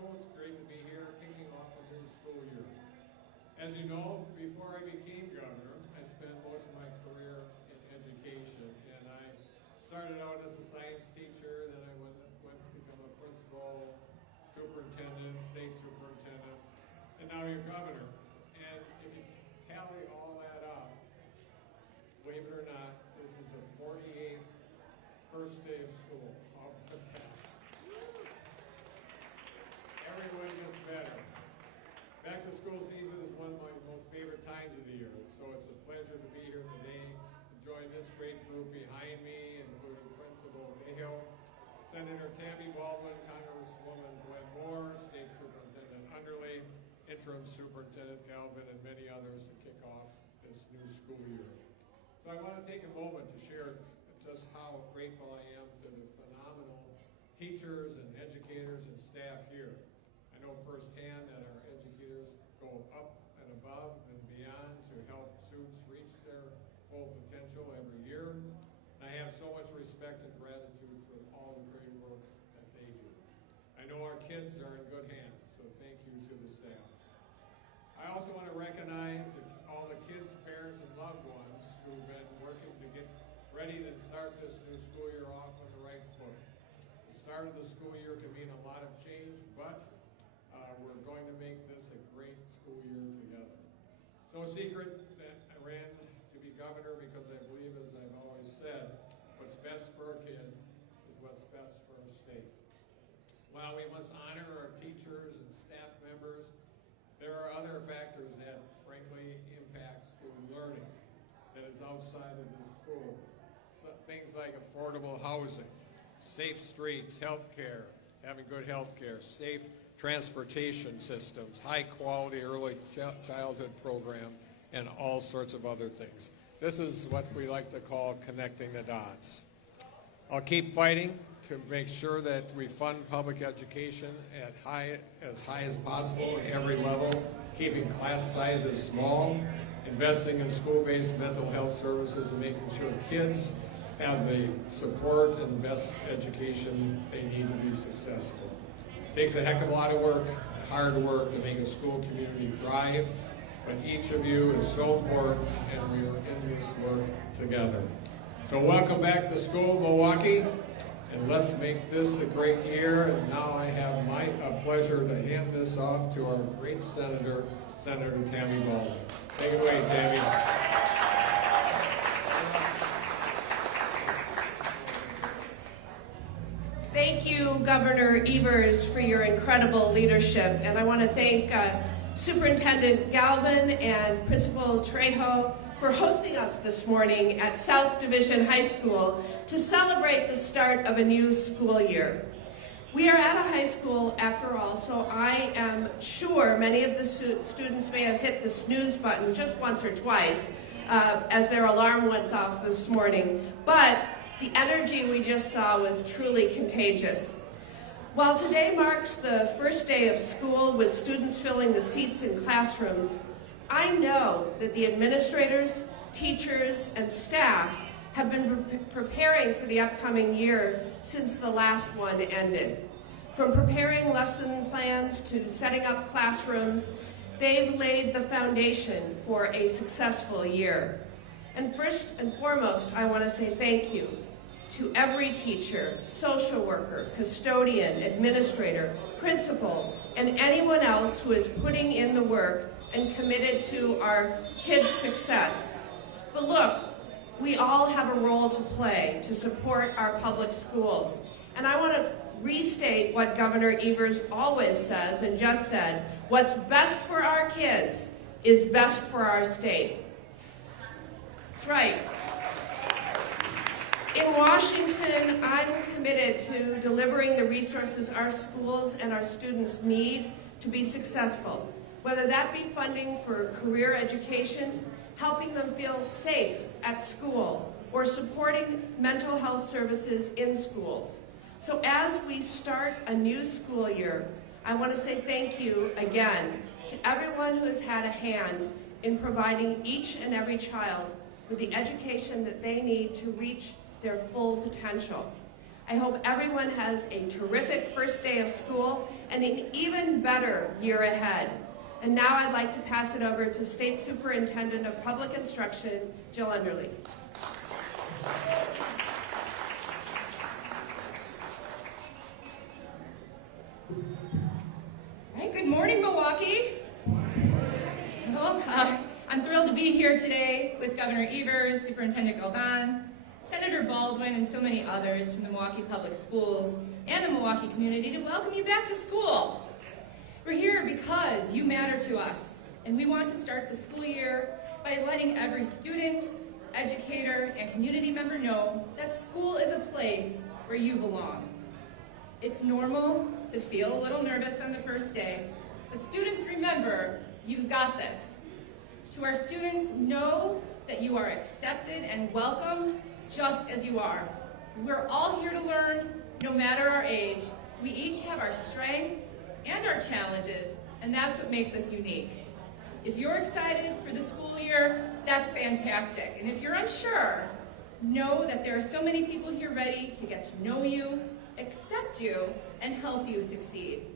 School. It's great to be here, kicking off a new school year. As you know, before I became governor, I spent most of my career in education, and I started out as a science teacher, then I went to become a principal, superintendent, state superintendent, and now you're governor. And if you tally all that up, believe it or not, this is the 48th first day of school. How about that? Everyone gets better. Back to school season is one of my most favorite times of the year, so it's a pleasure to be here today to join this great group behind me, including Principal Cahill, Senator Tammy Baldwin, Congresswoman Gwen Moore, State Superintendent Underley, Interim Superintendent Galvin, and many others to kick off this new school year. So I want to take a moment to share just how grateful I am to the phenomenal teachers and educators and staff here. I know firsthand that our educators go up and above and beyond to help students reach their full potential every year. And I have so much respect and gratitude for all the great work that they do. I know our kids are in good hands, so thank you to the staff. I also want to recognize all the kids, parents, and loved ones who've been working to get ready to start this new school year off on the right foot. The start of the school year can mean a lot of change, but we're going to make this a great school year together. It's no secret that I ran to be governor because I believe, as I've always said, what's best for our kids is what's best for our state. While we must honor our teachers and staff members, there are other factors that frankly impact student learning that is outside of the school. So, things like affordable housing, safe streets, health care, having good health care, safe transportation systems, high-quality early childhood program, and all sorts of other things. This is what we like to call connecting the dots. I'll keep fighting to make sure that we fund public education at as high as possible at every level, keeping class sizes small, investing in school-based mental health services, and making sure kids have the support and best education they need to be successful. It takes a heck of a lot of work, hard work, to make a school community thrive, but each of you is so important, and we are in this work together. So welcome back to school, Milwaukee, and let's make this a great year. And now I have a pleasure to hand this off to our great Senator, Senator Tammy Baldwin. Take it away, Tammy. Thank you, Governor Evers, for your incredible leadership. And I want to thank Superintendent Galvin and Principal Trejo for hosting us this morning at South Division High School to celebrate the start of a new school year. We are at a high school, after all, so I am sure many of the students may have hit the snooze button just once or twice as their alarm went off this morning. But the energy we just saw was truly contagious. While today marks the first day of school with students filling the seats in classrooms, I know that the administrators, teachers, and staff have been preparing for the upcoming year since the last one ended. From preparing lesson plans to setting up classrooms, they've laid the foundation for a successful year. And first and foremost, I want to say thank you to every teacher, social worker, custodian, administrator, principal, and anyone else who is putting in the work and committed to our kids' success. But look, we all have a role to play to support our public schools. And I want to restate what Governor Evers always says and just said: what's best for our kids is best for our state. That's right. In Washington, I'm committed to delivering the resources our schools and our students need to be successful, whether that be funding for career education, helping them feel safe at school, or supporting mental health services in schools. So as we start a new school year, I want to say thank you again to everyone who has had a hand in providing each and every child with the education that they need to reach their full potential. I hope everyone has a terrific first day of school and an even better year ahead. And now I'd like to pass it over to State Superintendent of Public Instruction, Jill Underly. Good morning, Milwaukee. Well, I'm thrilled to be here today with Governor Evers, Superintendent Galvan, Senator Baldwin, and so many others from the Milwaukee Public Schools and the Milwaukee community to welcome you back to school. We're here because you matter to us, and we want to start the school year by letting every student, educator, and community member know that school is a place where you belong. It's normal to feel a little nervous on the first day, but students, remember, you've got this. To our students, know that you are accepted and welcomed just as you are. We're all here to learn, no matter our age. We each have our strengths and our challenges, and that's what makes us unique. If you're excited for the school year, that's fantastic. And if you're unsure, know that there are so many people here ready to get to know you, accept you, and help you succeed.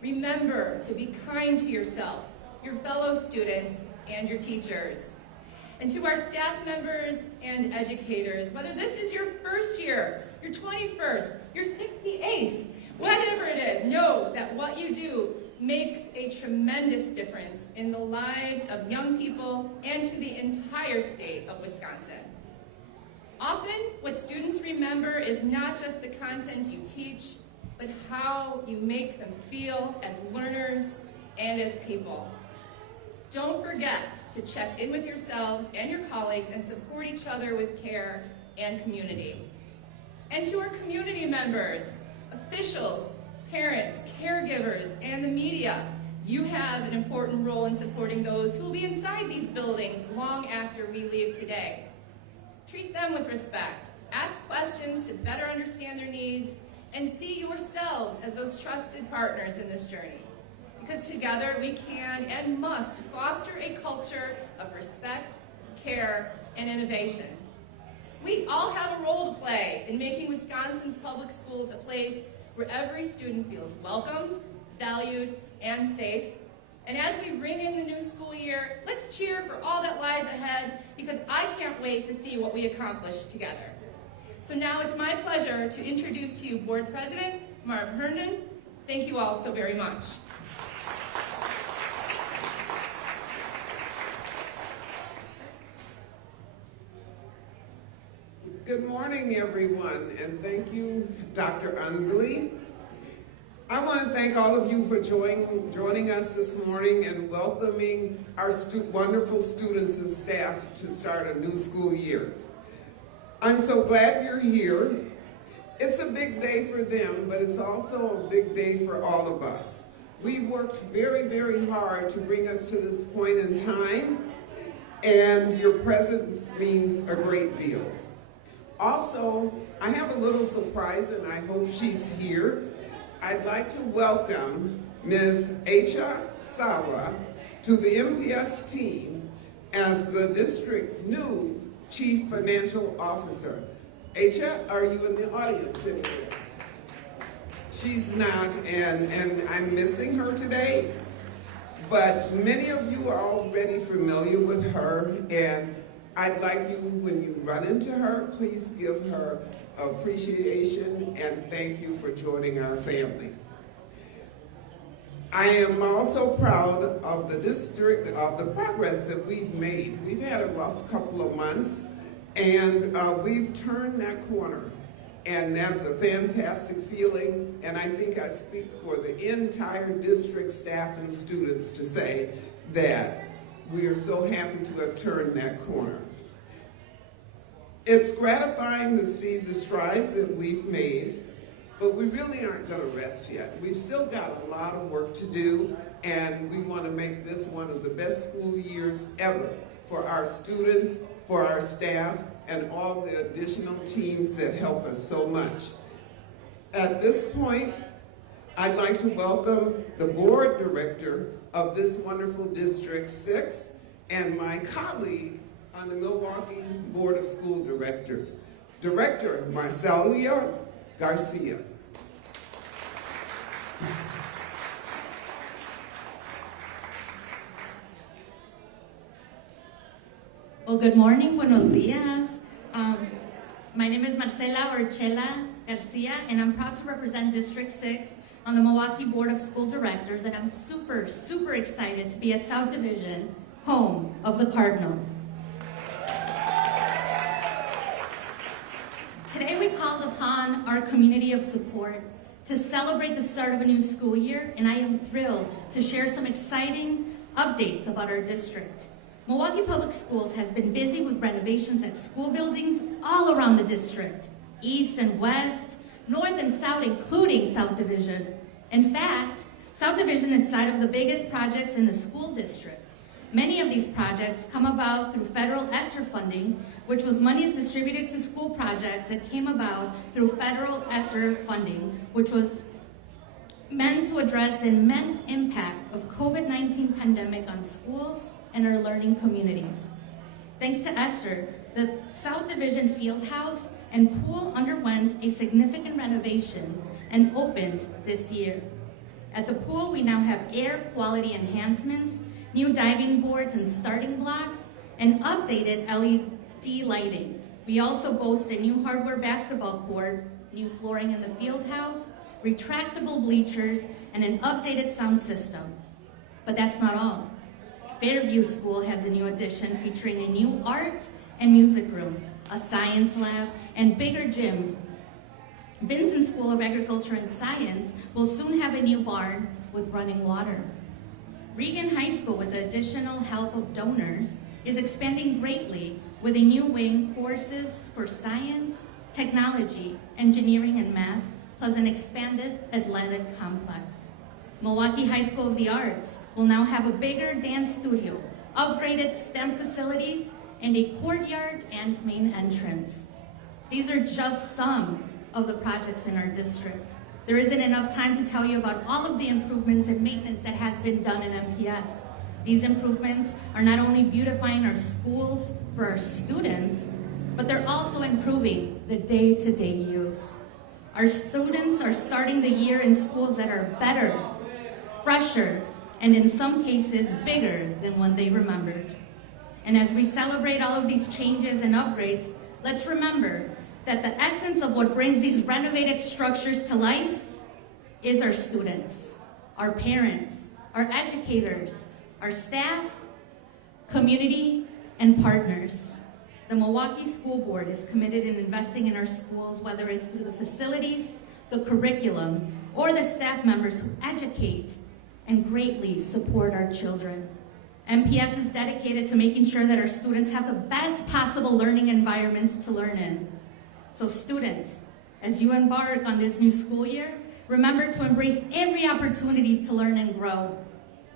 Remember to be kind to yourself, your fellow students, and your teachers. And to our staff members and educators, whether this is your first year, your 21st, your 68th, whatever it is, know that what you do makes a tremendous difference in the lives of young people and to the entire state of Wisconsin. Often, what students remember is not just the content you teach, but how you make them feel as learners and as people. Don't forget to check in with yourselves and your colleagues and support each other with care and community. And to our community members, officials, parents, caregivers, and the media, you have an important role in supporting those who will be inside these buildings long after we leave today. Treat them with respect, ask questions to better understand their needs, and see yourselves as those trusted partners in this journey. Because together we can and must foster a culture of respect, care, and innovation. We all have a role to play in making Wisconsin's public schools a place where every student feels welcomed, valued, and safe. And as we ring in the new school year, let's cheer for all that lies ahead, because I can't wait to see what we accomplish together. So now it's my pleasure to introduce to you Board President Marv Herndon. Thank you all so very much. Good morning, everyone, and thank you, Dr. Underly. I want to thank all of you for joining us this morning and welcoming our wonderful students and staff to start a new school year. I'm so glad you're here. It's a big day for them, but it's also a big day for all of us. We worked very, very hard to bring us to this point in time, and your presence means a great deal. Also, I have a little surprise, and I hope she's here. I'd like to welcome Ms. Acha Sawa to the MPS team as the district's new Chief Financial Officer. Acha, are you in the audience anywhere? She's not, and I'm missing her today, but many of you are already familiar with her, and I'd like you, when you run into her, please give her appreciation and thank you for joining our family. I am also proud of the district, of the progress that we've made. We've had a rough couple of months, and we've turned that corner, and that's a fantastic feeling, and I think I speak for the entire district staff and students to say that we are so happy to have turned that corner. It's gratifying to see the strides that we've made, but we really aren't going to rest yet. We've still got a lot of work to do, and we want to make this one of the best school years ever for our students, for our staff, and all the additional teams that help us so much. At this point, I'd like to welcome the board director of this wonderful District 6 and my colleague on the Milwaukee Board of School Directors, Director Marcelia Garcia. Well, good morning, buenos dias. My name is Marcela or Chela Garcia, and I'm proud to represent District 6 on the Milwaukee Board of School Directors, and I'm super, super excited to be at South Division, home of the Cardinals. Today we called upon our community of support to celebrate the start of a new school year, and I am thrilled to share some exciting updates about our district. Milwaukee Public Schools has been busy with renovations at school buildings all around the district, east and west, north and south, including South Division. In fact, South Division is site of the biggest projects in the school district. Many of these projects come about through federal ESSER funding, which was monies distributed to school projects that came about through federal ESSER funding, which was meant to address the immense impact of COVID-19 pandemic on schools and our learning communities. Thanks to ESSER, the South Division Fieldhouse and pool underwent a significant renovation and opened this year. At the pool, we now have air quality enhancements, new diving boards and starting blocks, and updated LED lighting. We also boast a new hardware basketball court, new flooring in the fieldhouse, retractable bleachers, and an updated sound system. But that's not all. Fairview School has a new addition featuring a new art and music room, a science lab, and bigger gym. Vincent School of Agriculture and Science will soon have a new barn with running water. Regan High School, with the additional help of donors, is expanding greatly with a new wing, courses for science, technology, engineering, and math, plus an expanded athletic complex. Milwaukee High School of the Arts will now have a bigger dance studio, upgraded STEM facilities, and a courtyard and main entrance. These are just some of the projects in our district. There isn't enough time to tell you about all of the improvements and maintenance that has been done in MPS. These improvements are not only beautifying our schools for our students, but they're also improving the day-to-day use. Our students are starting the year in schools that are better, fresher, and in some cases bigger than when they remembered. And as we celebrate all of these changes and upgrades, let's remember that the essence of what brings these renovated structures to life is our students, our parents, our educators, our staff, community, and partners. The Milwaukee School Board is committed in investing in our schools, whether it's through the facilities, the curriculum, or the staff members who educate and greatly support our children. MPS is dedicated to making sure that our students have the best possible learning environments to learn in. So students, as you embark on this new school year, remember to embrace every opportunity to learn and grow.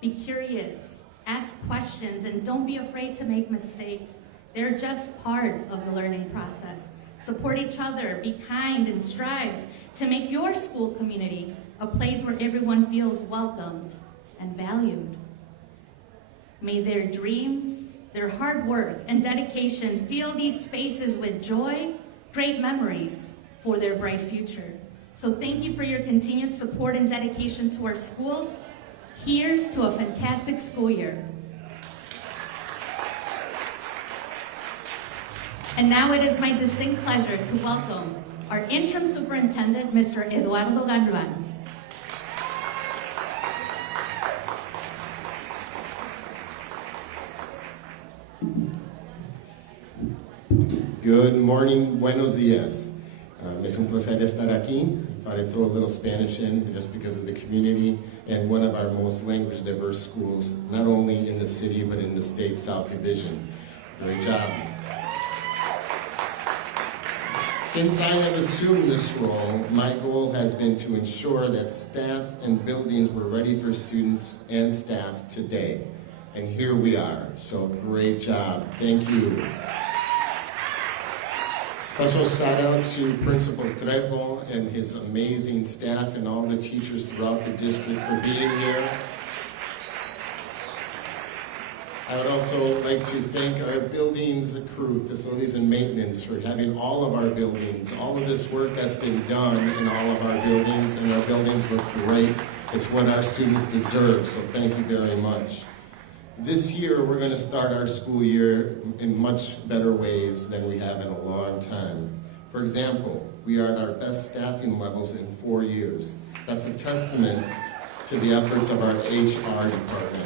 Be curious, ask questions, and don't be afraid to make mistakes. They're just part of the learning process. Support each other, be kind, and strive to make your school community a place where everyone feels welcomed and valued. May their dreams, their hard work, and dedication fill these spaces with joy, great memories for their bright future. So thank you for your continued support and dedication to our schools. Here's to a fantastic school year. And now it is my distinct pleasure to welcome our interim superintendent, Mr. Eduardo Galvan. Good morning, buenos dias. Es un placer estar aquí. I thought I'd throw a little Spanish in just because of the community and one of our most language diverse schools, not only in the city, but in the state South Division. Great job. Since I have assumed this role, my goal has been to ensure that staff and buildings were ready for students and staff today. And here we are, so great job. Thank you. Special shout out to Principal Trejo and his amazing staff and all the teachers throughout the district for being here. I would also like to thank our buildings crew, facilities and maintenance, for having all of our buildings, all of this work that's been done in all of our buildings, and our buildings look great. It's what our students deserve, so thank you very much. This year, we're going to start our school year in much better ways than we have in a long time. For example, we are at our best staffing levels in 4 years. That's a testament to the efforts of our HR department,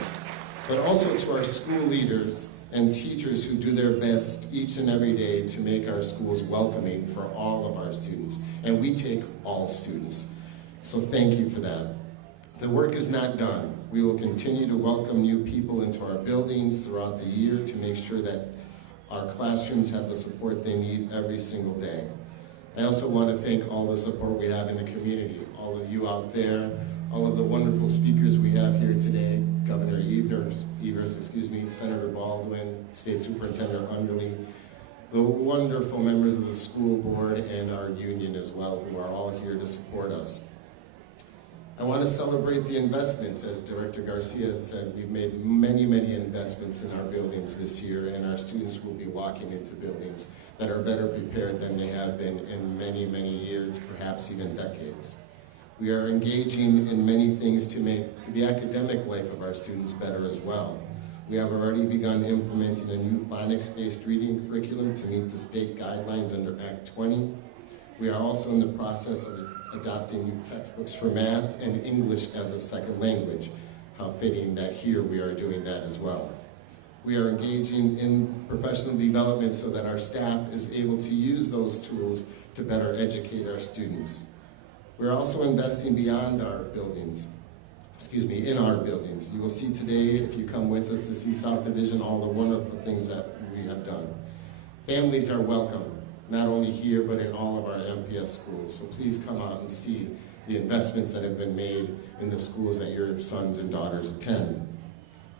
but also to our school leaders and teachers who do their best each and every day to make our schools welcoming for all of our students. And we take all students. So thank you for that. The work is not done. We will continue to welcome new people into our buildings throughout the year to make sure that our classrooms have the support they need every single day. I also want to thank all the support we have in the community, all of you out there, all of the wonderful speakers we have here today, Governor Evers, Senator Baldwin, State Superintendent Underly, the wonderful members of the school board and our union as well, who are all here to support us. I want to celebrate the investments. As Director Garcia said, we've made many, many investments in our buildings this year, and our students will be walking into buildings that are better prepared than they have been in many, many years, perhaps even decades. We are engaging in many things to make the academic life of our students better as well. We have already begun implementing a new phonics-based reading curriculum to meet the state guidelines under Act 20. We are also in the process of adopting new textbooks for math and English as a second language. How fitting that here we are doing that as well. We are engaging in professional development so that our staff is able to use those tools to better educate our students. We're also investing beyond our buildings, in our buildings. You will see today, if you come with us to see South Division, all the wonderful things that we have done. Families are welcome, not only here, but in all of our MPS schools. So please come out and see the investments that have been made in the schools that your sons and daughters attend.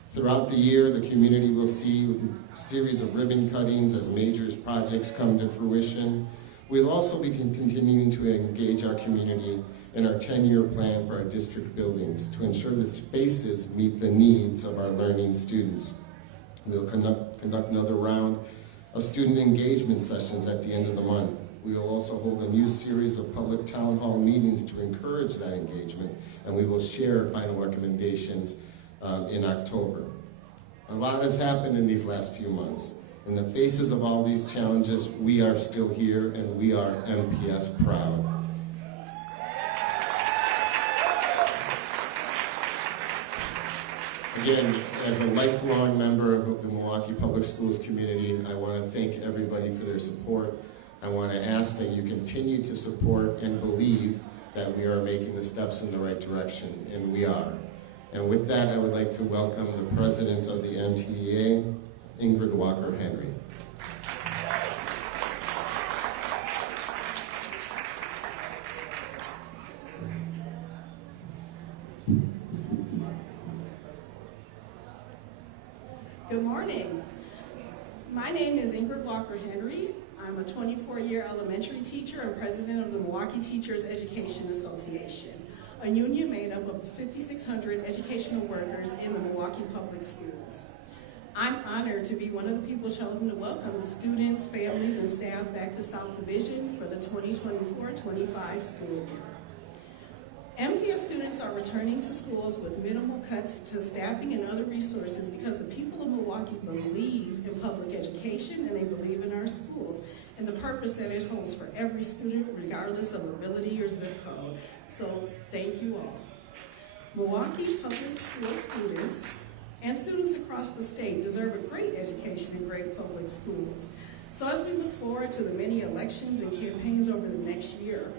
Throughout the year, the community will see a series of ribbon cuttings as major projects come to fruition. We'll also be continuing to engage our community in our 10-year plan for our district buildings to ensure that spaces meet the needs of our learning students. We'll conduct another round of student engagement sessions at the end of the month. We will also hold a new series of public town hall meetings to encourage that engagement, and we will share final recommendations in October. A lot has happened in these last few months. In the faces of all these challenges, we are still here, and we are MPS proud. Again, as a lifelong member of the Milwaukee Public Schools community, I want to thank everybody for their support. I want to ask that you continue to support and believe that we are making the steps in the right direction, and we are. And with that, I would like to welcome the President of the NTEA, Ingrid Walker-Henry. Good morning. My name is Ingrid Walker-Henry. I'm a 24-year elementary teacher and president of the Milwaukee Teachers Education Association, a union made up of 5,600 educational workers in the Milwaukee Public Schools. I'm honored to be one of the people chosen to welcome the students, families, and staff back to South Division for the 2024-25 school year. MPS students are returning to schools with minimal cuts to staffing and other resources because the people of Milwaukee believe in public education and they believe in our schools and the purpose that it holds for every student regardless of ability or zip code. So thank you all. Milwaukee Public School students and students across the state deserve a great education in great public schools. So as we look forward to the many elections and campaigns over the next year,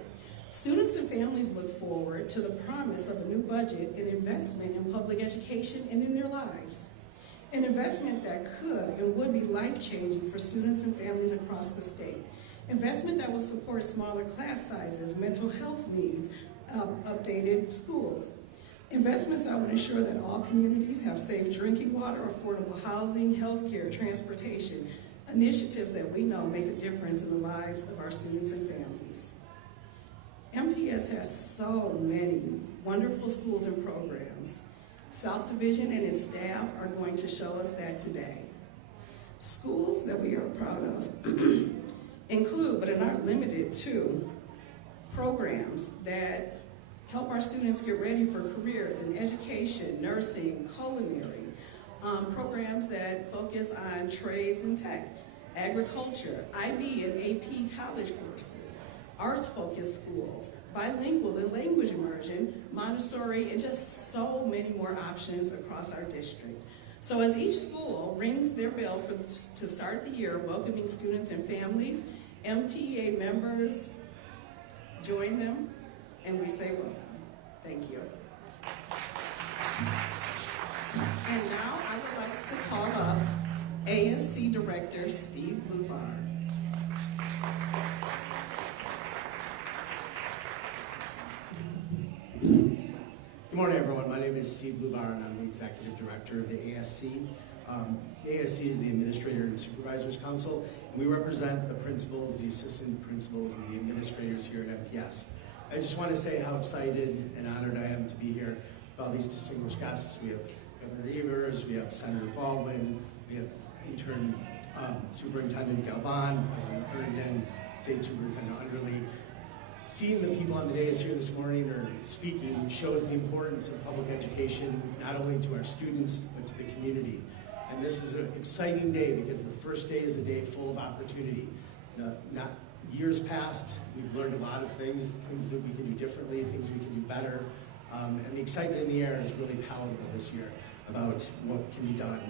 students and families look forward to the promise of a new budget and investment in public education and in their lives. An investment that could and would be life-changing for students and families across the state. Investment that will support smaller class sizes, mental health needs, updated schools. Investments that would ensure that all communities have safe drinking water, affordable housing, healthcare, transportation, initiatives that we know make a difference in the lives of our students and families. MPS has so many wonderful schools and programs. South Division and its staff are going to show us that today. Schools that we are proud of include, but are not limited to, programs that help our students get ready for careers in education, nursing, culinary, programs that focus on trades and tech, agriculture, IB and AP college courses, arts-focused schools, bilingual and language immersion, Montessori, and just so many more options across our district. So as each school rings their bell to start the year welcoming students and families, MTEA members join them, and we say welcome. Thank you. And now I would like to call up ASC Director Steve Lubar. Good morning, everyone. My name is Steve Lubar, and I'm the Executive Director of the ASC. The ASC is the Administrator and Supervisors Council, and we represent the principals, the assistant principals, and the administrators here at MPS. I just want to say how excited and honored I am to be here with all these distinguished guests. We have Governor Evers, we have Senator Baldwin, we have Intern Superintendent Galvan, President Herndon, State Superintendent Underly. Seeing the people on the dais here this morning or speaking shows the importance of public education, not only to our students, but to the community. And this is an exciting day because the first day is a day full of opportunity. Not years past, we've learned a lot of things that we can do differently, things we can do better. And the excitement in the air is really palatable this year about what can be done.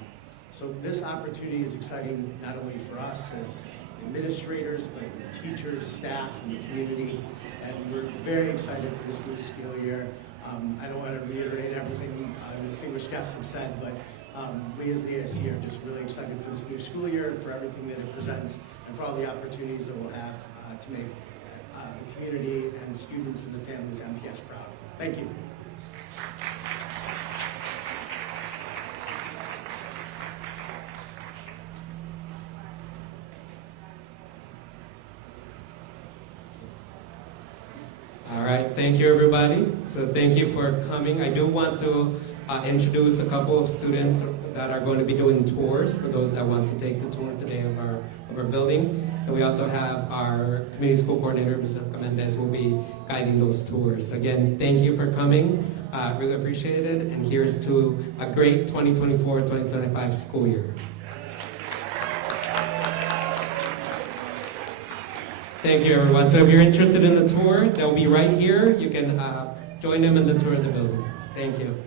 So this opportunity is exciting not only for us as administrators, but with teachers, staff, and the community. And we're very excited for this new school year. I don't want to reiterate everything distinguished guests have said, but we as the ASC are just really excited for this new school year, for everything that it presents, and for all the opportunities that we'll have to make the community and the students and the families of MPS proud. Thank you. All right, thank you everybody. So thank you for coming. I do want to introduce a couple of students that are going to be doing tours for those that want to take the tour today of our building. And we also have our community school coordinator, Mrs. Mendez, will be guiding those tours. Again, thank you for coming. Really appreciate it. And here's to a great 2024-2025 school year. Thank you, everyone. So if you're interested in the tour, they'll be right here. You can join them in the tour of the building. Thank you.